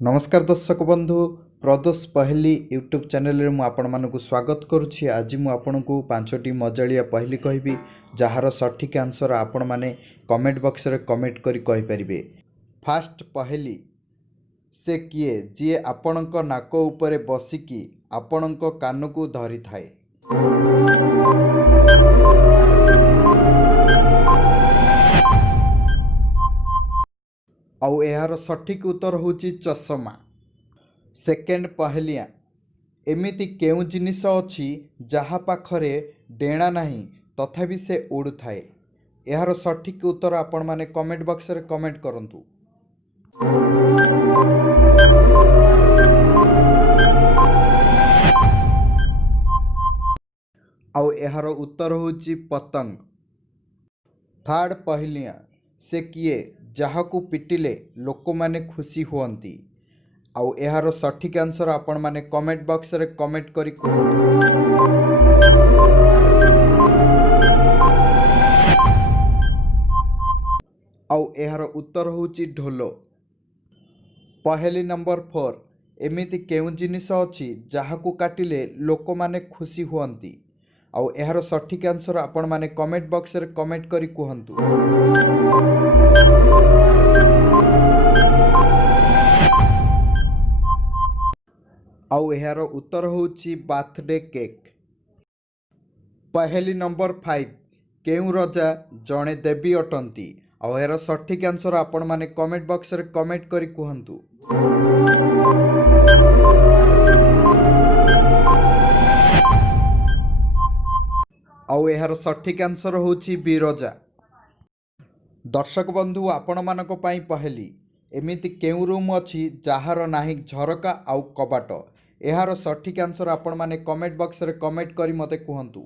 नमस्कार दर्शक बंधु प्रदोष पहली यूट्यूब चैनल रे आपण मानक स्वागत करुछि। आज मु आपण को 5टी मजालिया पहली कहबी जार सठिक आंसर आपण माने कमेंट बॉक्स रे कमेंट करी कहि परिबे। फास्ट पहली से किए जी आपणक नाक उपरे बसिकी आपणक कान को धरी थाए। आउ यार सठिक उत्तर होची चश्मा। सेकेंड पहलिया एमिति केउ जिनिस अछि जहा पाखरे डेणा नाही तथापि से उड़ु थाए। यार सठिक उत्तर आपण माने कमेंट बॉक्स रे कमेंट करंतु। आउ यार उत्तर होची पतंग। थर्ड पहलिया से किए जहाकू पिटिले लोक माने खुशी हुअंती। आउ यार सठिक आंसर आपण माने कमेंट बॉक्स रे कमेंट करी कहंतु। आउ यार उत्तर होची ढोलो। पहली नंबर 4 एमिति केउ जिनिस अछि जहाकू काटिले लोक माने खुशी हुअंती। आउ यार सठिक आंसर आपण माने कमेंट बॉक्स रे कमेंट करी कहंतु। आउ यार उत्तर होची बर्थडे केक। पहली नंबर 5 केउ राजा जणे देवी अटंती। आउ यार सठिक आंसर आपण माने कमेंट बॉक्स रे कमेंट करी कहंतु। आउ यार सठिक आंसर होची बिरजा। दर्शक बंधु आपण मानक पई पहली एमिति केउ रूम अछि जहार नाही झरका आउ कबाट। यार सठिक आंसर आपण माने कमेंट बॉक्स रे कमेंट करी मते कहंतु।